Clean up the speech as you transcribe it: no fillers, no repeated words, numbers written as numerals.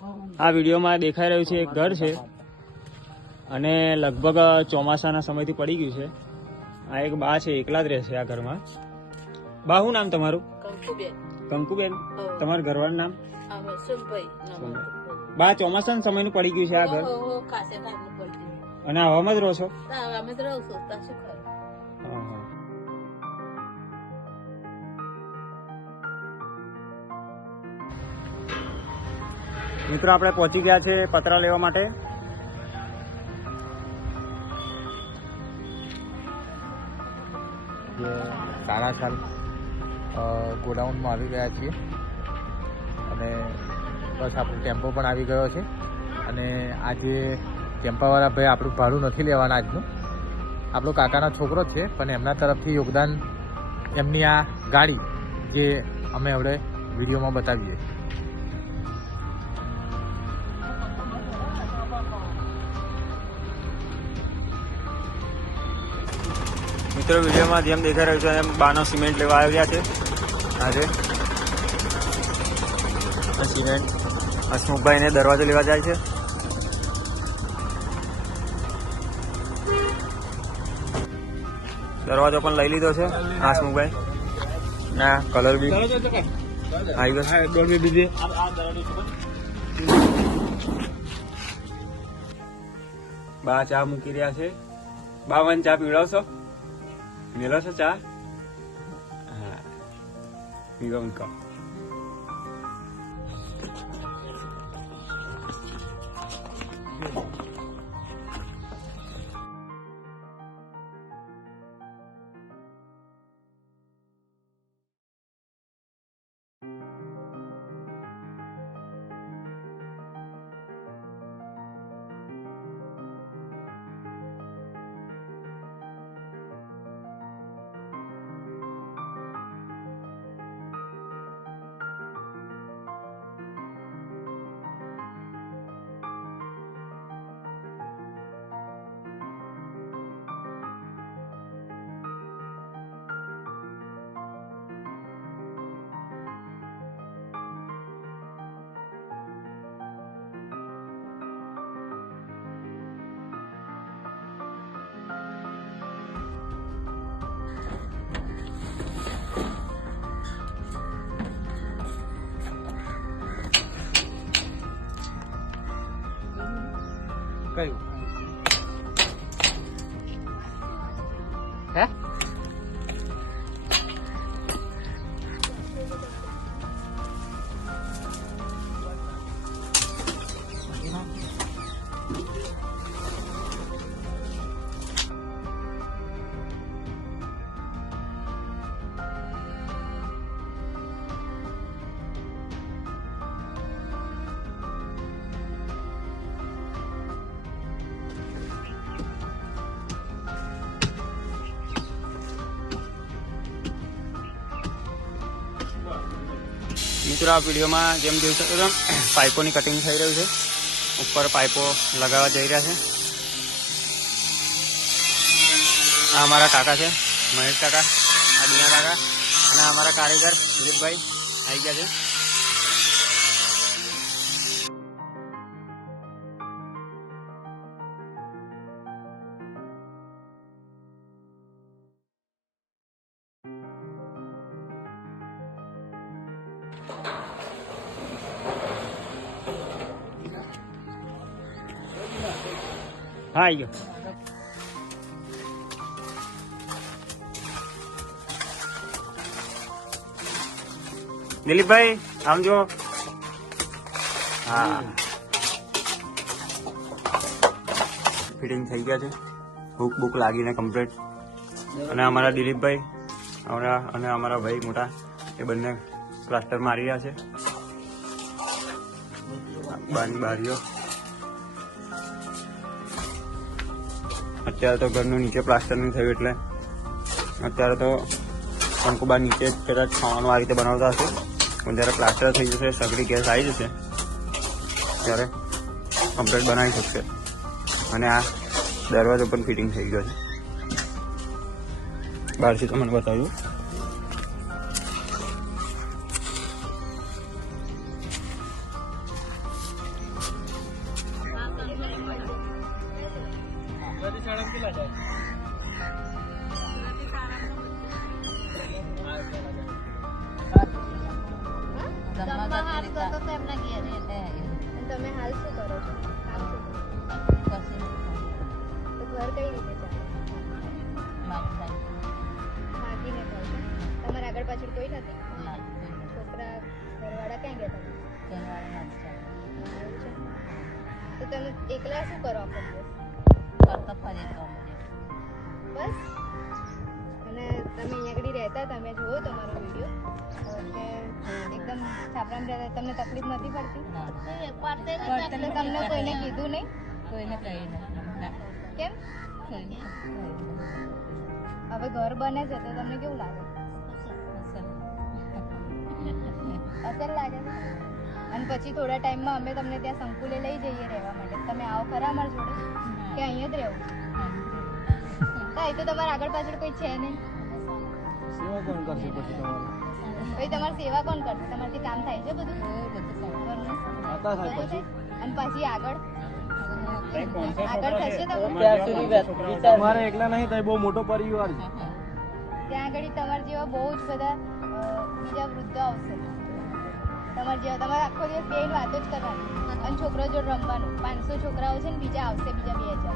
આ વિડીયોમાં દેખાઈ રહ્યું છે એક ઘર છે અને લગભગ ચોમાસાના સમયથી પડી ગયું છે. આ એક બા છે, એકલા જ રહે છે આ ઘરમાં. બા, શું નામ તમારું? કંકુબેન. કંકુબેન. તમારા ઘરવાળાનું નામ? સોનભાઈ. બા, ચોમાસાના સમયનું પડી ગયું છે આ ઘર અને આવામાં જ રહો છો? અમે જ રહું છું. શું ખરું? મિત્રો, આપણે પહોંચી ગયા છે પતરા લેવા માટે. કાણાખાલ ગોડાઉનમાં આવી ગયા છીએ અને બસ આપણો ટેમ્પો પણ આવી ગયો છે. અને આજે ટેમ્પાવાળા ભાઈ આપણું ભાડું નથી લેવાના આજનું. આપણો કાકાનો છોકરો જ છે પણ એમના તરફથી યોગદાન એમની આ ગાડી જે અમે હવે વિડીયોમાં બતાવીએ. મિત્રો, વિડીયોમાં જેમ દેખાઈ રહ્યું છે એમ બાનો સિમેન્ટ લેવા આવ્યા છે આજે. સિમેન્ટ હસમુખભાઈને દરવાજો લેવા જાય છે. દરવાજો પણ લઈ લીધો છે હસમુખભાઈ. ના, કલર બી આવી ગયો. બા ચા મૂકી રહ્યા છે. બા, મને ચા પીવડાવશો? મેલો છો ચા? હા, પીવા મૂકો. કયું હે? મિત્રો, આ વિડીયોમાં જેમ જોઈ શકો છો પાઇપોની કટિંગ થઈ રહ્યું છે. ઉપર પાઇપો લગાવવા જઈ રહ્યા છે. આ અમારા કાકા છે, મહેશ કાકા, આ બીના કાકા અને અમારા કારીગર દિલીપભાઈ આવી ગયા છે. હા, આવી ગયો. દિલીપભાઈ, આમ જો. હા, ફિટિંગ થઈ ગયા છે. હુક બુક લાગીને કમ્પ્લીટ. અને અમારા દિલીપભાઈ અને અમારા ભાઈ મોટા એ બંને પ્લાસ્ટર મારી રહ્યા છે. બારની બારીઓ. અત્યારે તો ઘરનું નીચે પ્લાસ્ટર નહીં થયું એટલે અત્યારે તો કંકુબા નીચે જ કદાચ ખાવાનું આ રીતે બનાવતા હશે. પણ જ્યારે પ્લાસ્ટર થઈ જશે, સગડી ગેસ આવી જશે ત્યારે કમ્પ્લીટ બનાવી શકશે. અને આ દરવાજો પણ ફિટિંગ થઈ ગયો છે. બહારથી તમને બતાવ્યું. જમવા હાથ કરતો તો એમના ઘેર એટલે તમે હાલ શું કરો છો? કામ શું કરો? કશું તો ઘર કઈ રીતે ચાલે? માગીને ખાવ છો? તમારે આગળ પાછળ કોઈ નથી? છોકરા ઘરવાળા ક્યાં ગયા તમે? એવું છે? તો તમે એકલા શું કરો આખો દિવસ? બસ? અને તમે અહીંયા આગળ રહેતા, તમે જુઓ તમારો વિડીયો કે એકદમ છાપરામાં રહેતા, તમને તકલીફ નથી પડતી? એટલે તમને કોઈને કીધું નહીં? કોઈને કહી નથી કેમ? હવે ઘર બને છે તો તમને કેવું લાગે? અસર લાગે છે? અને પછી થોડા ટાઈમમાં અમે તમને ત્યાં સંકુલે લઈ જઈએ રહેવા માટે. તમે આવો ખરા અમારી જોડે કે અહીંયા જ રહેવું? હા, એ તો તમારા આગળ પાછળ કોઈ છે નહીં. સેવા કોણ કરશે પછી તમારે? પછી તમારી સેવા કોણ કરશે? તમારાથી કામ થાય છે બધું ઘરનું? આતા થાય બધું પછી થાય? અને પછી આગળ થશે તમે? તમારે એકલા નહીં થાય, બહુ મોટો પરિવાર છે. ત્યાં આગળ તમારા જેવા બહુ જ બધા બીજા વૃદ્ધો આવશે. તમારા જેવા તમારે આખો દિવસ બેન વાતો જ કરવાની અને છોકરો જોડે રમવાનું. 500 છોકરાઓ છે ને બીજા આવશે બીજા 2000.